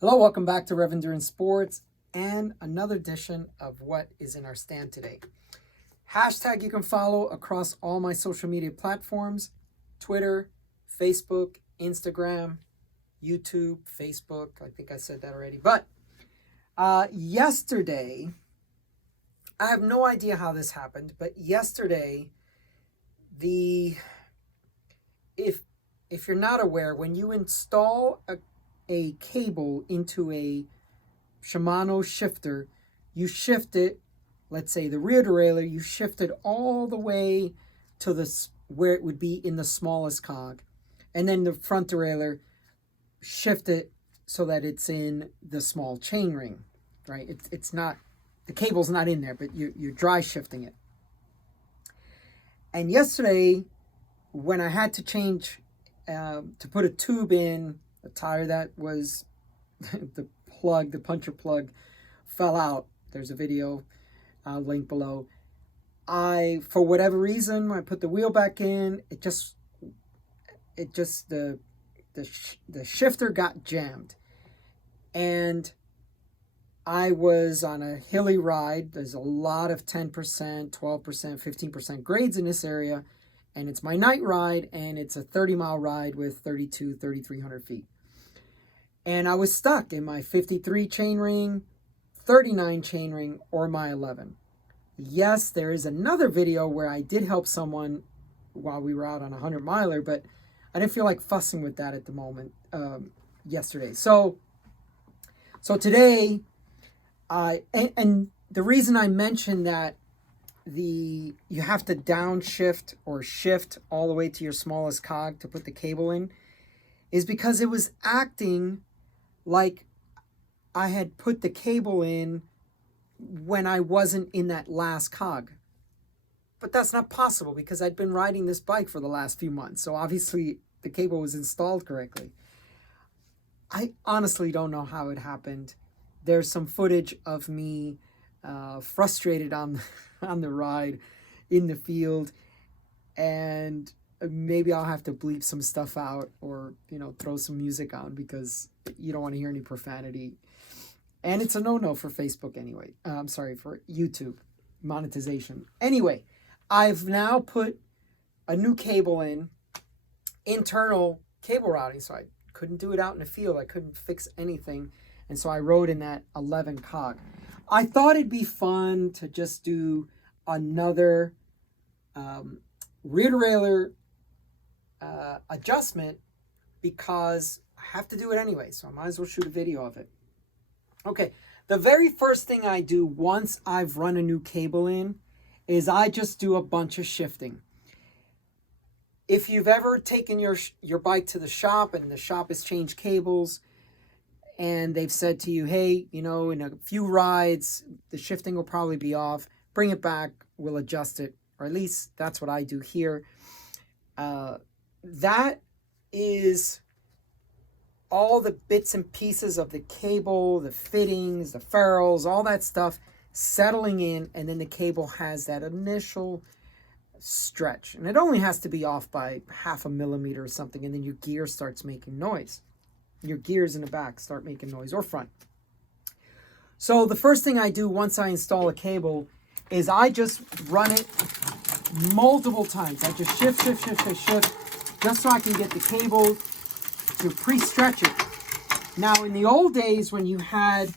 Hello, welcome back to Rev Endurance Sports and another edition of what is in our stand today. Hashtag you can follow across all my social media platforms: Twitter, Facebook, Instagram, YouTube, Facebook. I think I said that already. But yesterday, I have no idea how this happened, but yesterday, if you're not aware, when you install a cable into a Shimano shifter, you shift it, let's say the rear derailleur, you shift it all the way to where it would be in the smallest cog. And then the front derailleur, shift it so that it's in the small chain ring, right? It's not, the cable's not in there, but you're dry shifting it. And yesterday, when I had to change, to put a tube in, a tire that was the puncture plug fell out. There's a video link below. For whatever reason, I put the wheel back in. The shifter got jammed, and I was on a hilly ride. There's a lot of 10%, 12%, 15% grades in this area, and it's my night ride, and it's a 30-mile ride with 3,300 feet. And I was stuck in my 53 chain ring, 39 chain ring, or my 11. Yes, there is another video where I did help someone while we were out on a 100-miler, but I didn't feel like fussing with that at the moment yesterday. So today, and the reason I mentioned that you have to downshift or shift all the way to your smallest cog to put the cable in is because it was acting like I had put the cable in when I wasn't in that last cog. But that's not possible because I'd been riding this bike for the last few months. So obviously the cable was installed correctly. I honestly don't know how it happened. There's some footage of me frustrated on the ride in the field, and maybe I'll have to bleep some stuff out or, throw some music on because you don't want to hear any profanity. And it's a no-no for Facebook anyway. I'm sorry, for YouTube monetization. Anyway, I've now put a new cable in, internal cable routing, so I couldn't do it out in the field. I couldn't fix anything. And so I rode in that 11 cog. I thought it'd be fun to just do another rear derailleur adjustment because I have to do it anyway, so I might as well shoot a video of it. Okay, the very first thing I do once I've run a new cable in is I just do a bunch of shifting. If you've ever taken your bike to the shop and the shop has changed cables and they've said to you, hey, in a few rides, the shifting will probably be off, bring it back, we'll adjust it, or at least that's what I do here. That is all the bits and pieces of the cable, the fittings, the ferrules, all that stuff settling in, and then the cable has that initial stretch. And it only has to be off by 0.5 millimeter or something, and then your gear starts making noise. Your gears in the back start making noise, or front. So the first thing I do once I install a cable is I just run it multiple times. I just shift, just so I can get the cable to pre-stretch it. Now, in the old days when you had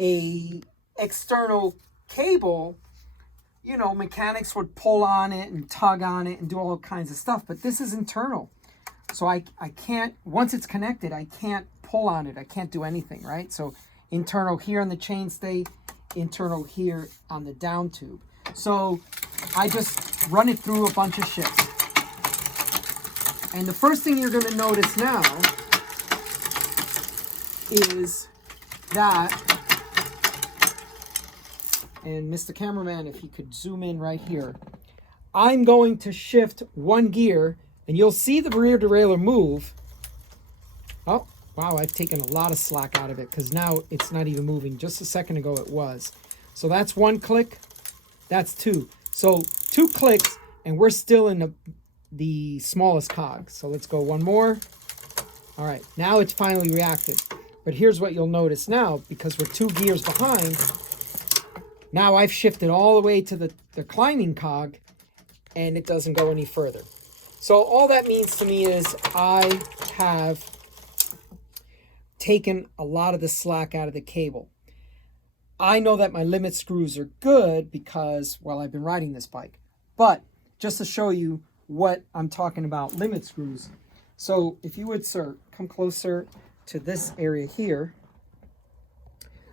a external cable, mechanics would pull on it and tug on it and do all kinds of stuff, but this is internal. So I can't, once it's connected, I can't pull on it. I can't do anything, right? So internal here on the chainstay, internal here on the down tube. So I just run it through a bunch of shifts. And the first thing you're going to notice now is that, and Mr. Cameraman, if you could zoom in right here, I'm going to shift one gear, and you'll see the rear derailleur move. Oh, wow, I've taken a lot of slack out of it because now it's not even moving. Just a second ago it was. So that's one click, that's two. So 2 clicks, and we're still in the smallest cog. So let's go one more. All right, now it's finally reacted. But here's what you'll notice now, because we're 2 gears behind, now I've shifted all the way to the climbing cog, and it doesn't go any further. So all that means to me is I have taken a lot of the slack out of the cable. I know that my limit screws are good because, well, I've been riding this bike. But just to show you what I'm talking about, limit screws. So if you would, sir, come closer to this area here.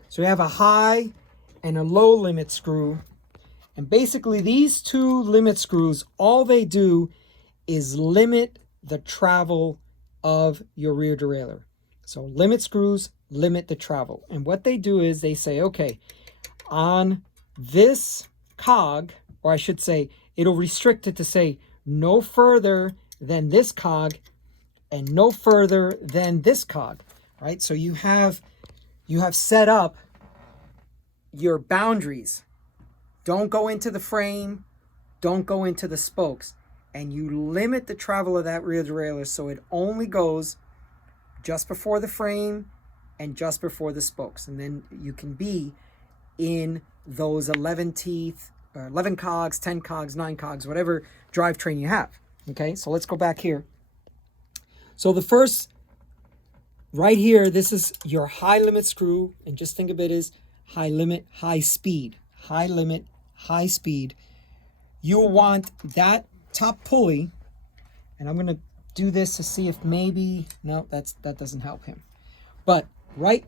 So we have a high and a low limit screw. And basically these 2 limit screws, all they do is limit the travel of your rear derailleur. So limit screws limit the travel. And what they do is they say, okay, on this cog, or I should say, it'll restrict it to say no further than this cog and no further than this cog, right? So you have set up your boundaries. Don't go into the frame, don't go into the spokes, and you limit the travel of that rear derailleur so it only goes just before the frame and just before the spokes. And then you can be in those 11 teeth, 11 cogs, 10 cogs, 9 cogs, whatever drivetrain you have. Okay, so let's go back here. So the first, right here, this is your high limit screw. And just think of it as high limit, high speed. High limit, high speed. You'll want that top pulley, and I'm going to do this to see if maybe, no, that doesn't help him. But right,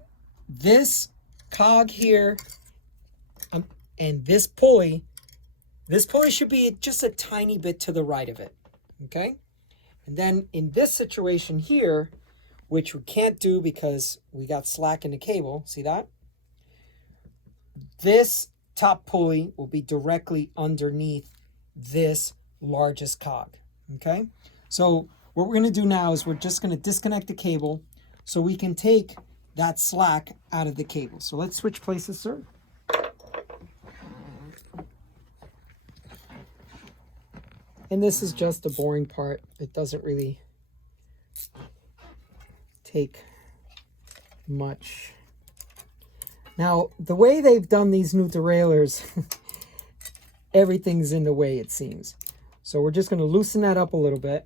this cog here, and this pulley should be just a tiny bit to the right of it, okay? And then in this situation here, which we can't do because we got slack in the cable, see that? This top pulley will be directly underneath this largest cog, okay? So what we're gonna do now is we're just gonna disconnect the cable so we can take that slack out of the cable. So let's switch places, sir. And this is just the boring part. It doesn't really take much. Now, the way they've done these new derailleurs, everything's in the way, it seems. So we're just going to loosen that up a little bit.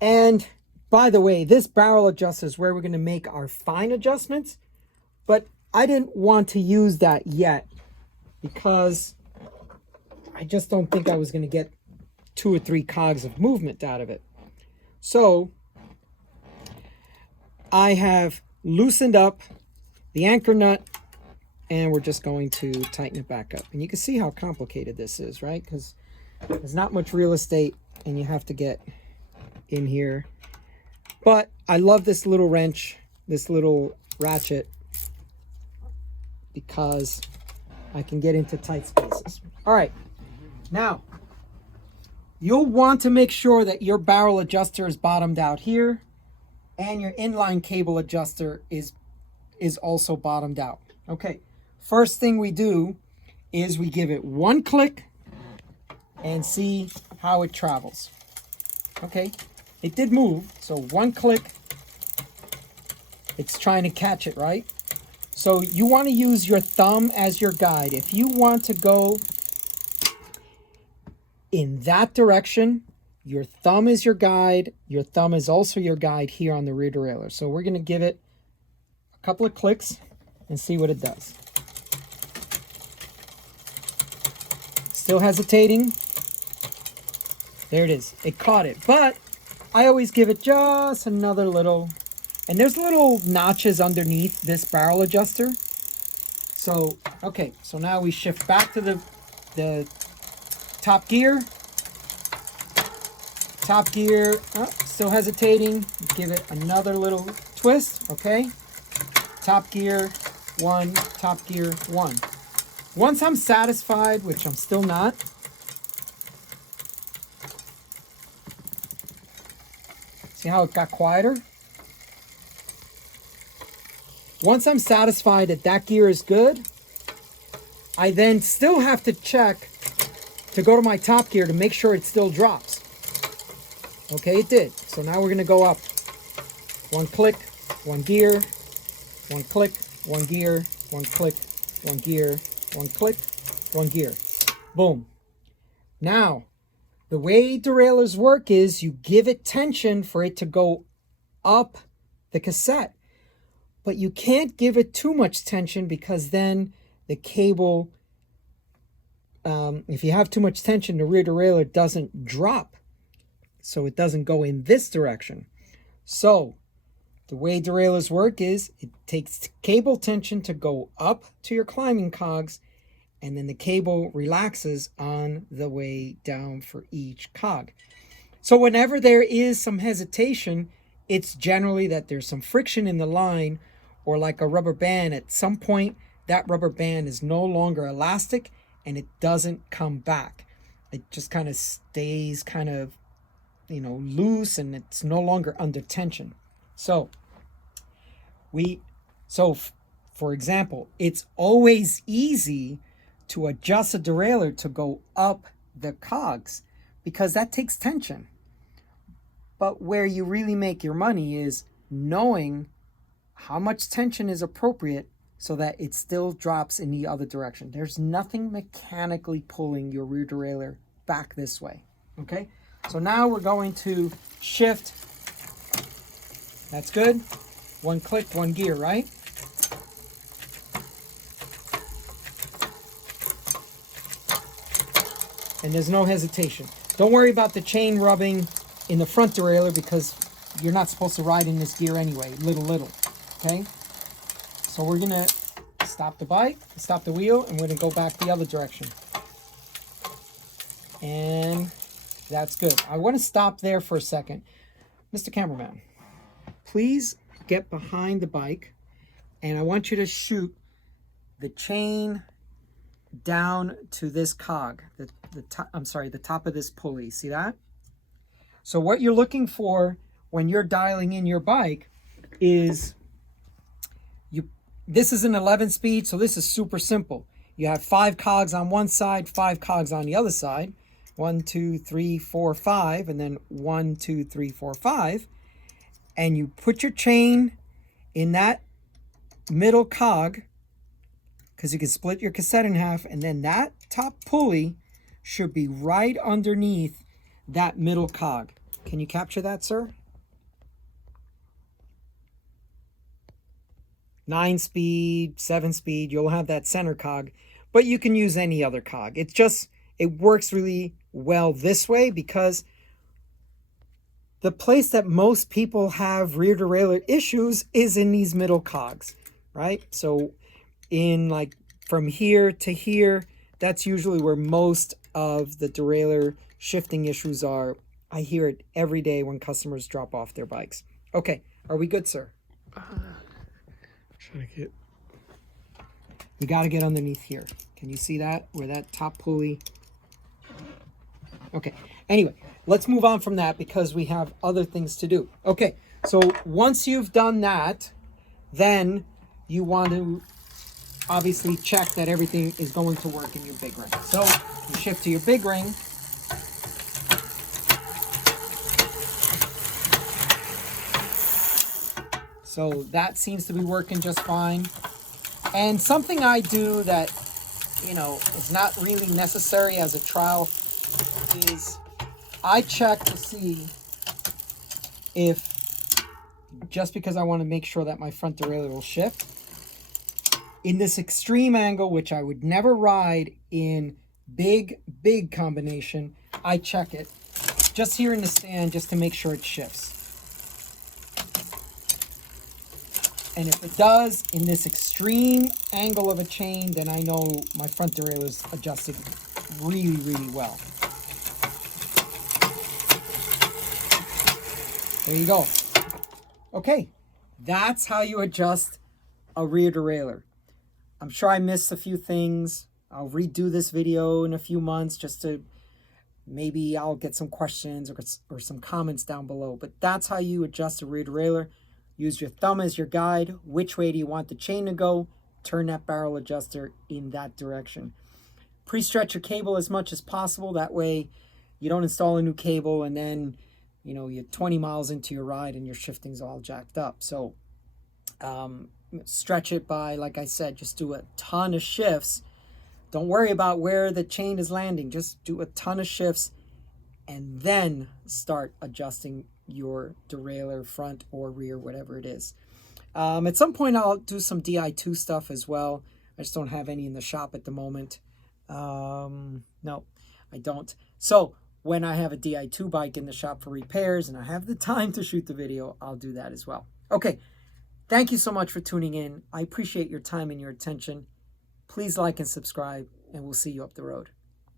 And by the way, this barrel adjuster is where we're going to make our fine adjustments. But I didn't want to use that yet because I just don't think I was going to get 2 or 3 cogs of movement out of it. So I have loosened up the anchor nut, and we're just going to tighten it back up. And you can see how complicated this is, right? Because there's not much real estate and you have to get in here. But I love this little wrench, this little ratchet, because I can get into tight spaces. All right, now you'll want to make sure that your barrel adjuster is bottomed out here and your inline cable adjuster is also bottomed out. Okay, first thing we do is we give it 1 click and see how it travels. Okay, it did move, so 1 click, it's trying to catch it, right? So you want to use your thumb as your guide. If you want to go in that direction, your thumb is your guide. Your thumb is also your guide here on the rear derailleur. So we're going to give it a couple of clicks and see what it does. Still hesitating. There it is. It caught it. But I always give it just another little. And there's little notches underneath this barrel adjuster. So, okay. So now we shift back to the top gear. Top gear. Oh, still hesitating. Give it another little twist. Okay. Top gear 1. Top gear 1. Once I'm satisfied, which I'm still not, see how it got quieter? Once I'm satisfied that that gear is good, I then still have to check to go to my top gear to make sure it still drops. Okay, it did. So now we're going to go up. 1 click, one gear, one click, one gear, one click, one gear, one click, one gear. Boom. Now, the way derailleurs work is you give it tension for it to go up the cassette. But you can't give it too much tension because then the cable, if you have too much tension, the rear derailleur doesn't drop. So it doesn't go in this direction. So the way derailleurs work is it takes cable tension to go up to your climbing cogs, and then the cable relaxes on the way down for each cog. So whenever there is some hesitation, it's generally that there's some friction in the line, or like a rubber band. At some point, that rubber band is no longer elastic and it doesn't come back. It just kind of stays kind of, loose, and it's no longer under tension. So for example, it's always easy to adjust a derailleur to go up the cogs because that takes tension. But where you really make your money is knowing how much tension is appropriate so that it still drops in the other direction. There's nothing mechanically pulling your rear derailleur back this way. Okay, so now we're going to shift. That's good. One click, one gear, right? And there's no hesitation. Don't worry about the chain rubbing in the front derailleur because you're not supposed to ride in this gear anyway, little. Okay, so we're gonna stop the bike, stop the wheel, and we're gonna go back the other direction. And that's good. I want to stop there for a second. Mr. Cameraman, please get behind the bike, and I want you to shoot the chain down to this cog, the top of this pulley. See that? So what you're looking for when you're dialing in your bike is this is an 11-speed, so this is super simple. You have 5 cogs on one side, 5 cogs on the other side. 1, 2, 3, 4, 5, and then 1, 2, 3, 4, 5. And you put your chain in that middle cog, because you can split your cassette in half, and then that top pulley should be right underneath that middle cog. Can you capture that, sir? 9-speed, 7-speed, you'll have that center cog, but you can use any other cog. It works really well this way because the place that most people have rear derailleur issues is in these middle cogs, right? So in like from here to here, that's usually where most of the derailleur shifting issues are. I hear it every day when customers drop off their bikes. Okay, are we good, sir? You got to get underneath here. Can you see that? Where that top pulley? Okay. Anyway, let's move on from that because we have other things to do. Okay. So once you've done that, then you want to obviously check that everything is going to work in your big ring. So you shift to your big ring. So that seems to be working just fine. And something I do that, is not really necessary as a trial is I check to see if, just because I want to make sure that my front derailleur will shift, in this extreme angle, which I would never ride in big combination, I check it just here in the stand just to make sure it shifts. And if it does, in this extreme angle of a chain, then I know my front derailleur is adjusted really, really well. There you go. Okay, that's how you adjust a rear derailleur. I'm sure I missed a few things. I'll redo this video in a few months just to maybe I'll get some questions or some comments down below. But that's how you adjust a rear derailleur. Use your thumb as your guide. Which way do you want the chain to go? Turn that barrel adjuster in that direction. Pre-stretch your cable as much as possible. That way you don't install a new cable and then, you're 20 miles into your ride and your shifting's all jacked up. So Stretch it by, like I said, just do a ton of shifts. Don't worry about where the chain is landing. Just do a ton of shifts and then start adjusting your derailleur front or rear, whatever it is. At some point, I'll do some Di2 stuff as well. I just don't have any in the shop at the moment. No, I don't. So when I have a Di2 bike in the shop for repairs and I have the time to shoot the video, I'll do that as well. Okay, thank you so much for tuning in. I appreciate your time and your attention. Please like and subscribe, and we'll see you up the road.